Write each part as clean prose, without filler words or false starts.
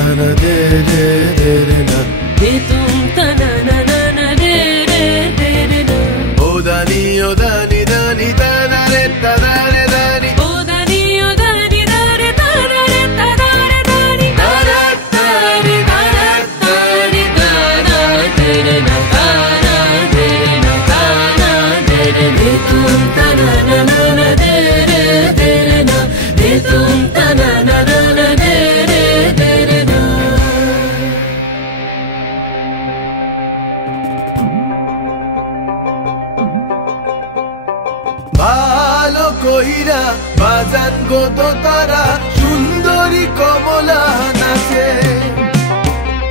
ताना दे रे रे रे ना दे तुम तना ना ना ना दे रे रे रे ना ओ दानी दानी ताना रे ताना रे दानी ओ दानी दा रे ताना रे ताना रे दानी ताना तारी ताना तारी ताना दे रे ना ताना दे रे ना ताना दे रे दे तुम तना ना ना ना दे रे दे रे ना दे तुम तना ना ना ना दे रे दे रे ना ভালো কইরা বাজান গো তো তারা সুন্দরী কমলা নাচে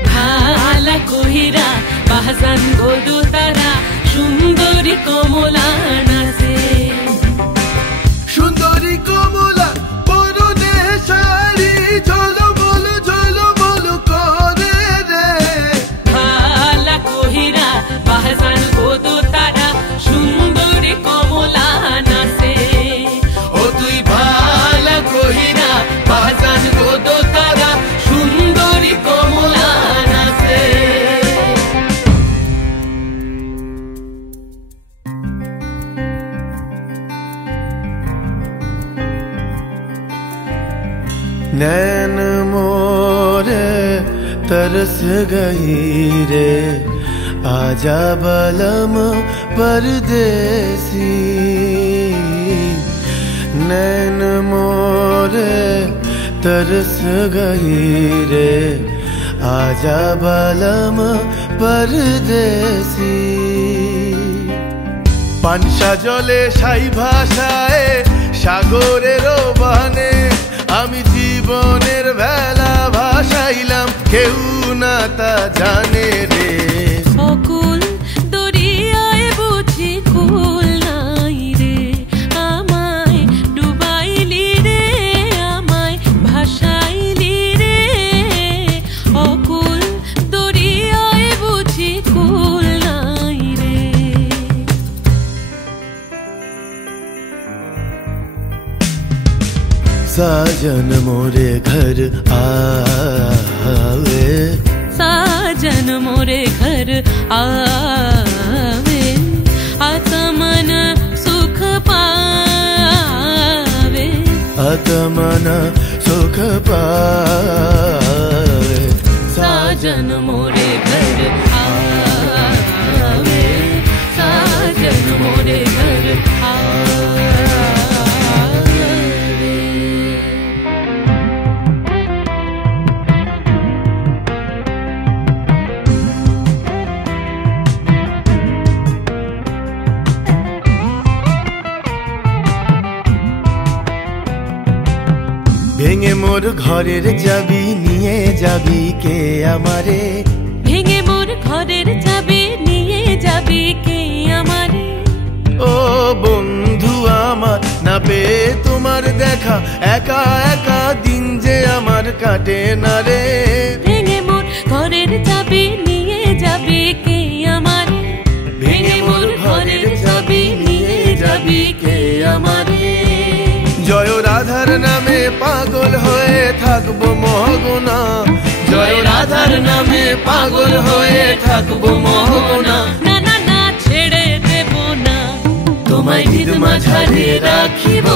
ভালা কহিরা বাজান গো তো তারা সুন্দরী কমলা নাচে সুন্দরী কমলা পরনে শাড়ি ঝলমল করে রে ভালা কহিরা বাজান গো তো তারা সুন্দরী কমলা নাচে ও তুই ভালো কইরা বাজান গো তো তারা সুন্দরী কমলা নাচে नैन मोरे तरस गई रे आजा बलम परदेसी नैन मोरे तरस गई रे आजा बलम परदेसी পানসা জলে সাই ভাষায় সাগরের বানে আমি জীবনের ভেলা ভাসাইলাম কেউ না তা জানে রে অকুল দরিয়ায় বুঝি কুল নাই রে আমায় ডুবাইলি রে আমায় ভাসাইলি রে অকুল দরিয়ায় বুঝি কুল নাই রে साजन मोरे घर आवे साजन मोरे घर आवे आत्मन सुख पावे आत्मन सुख पावे साजन मोरे घर आवे साजन मोरे घर आवे ভেঙে মোর ঘরের চাবি নিয়ে যাবি কে আমারে ভেঙে মোর ঘরের চাবি নিয়ে যাবি কে আমারে ও বন্ধু আমার না পেয়ে তোমার দেখা একা একা দিন যে আমার কাটে না রে ভেঙে মোর ঘরের চাবি নিয়ে যাবি কে আমারে ভেঙে মোর ঘরের চাবি নিয়ে যাবি কে আমারে জয় রাধার নামে পাগল হয়ে থাকবো মহগোনা জয় রাধার নামে পাগল হয়ে থাকবো মহগোনা না না না ছেড়ে দেব না তোমায় হৃদ মাঝারে রাখিব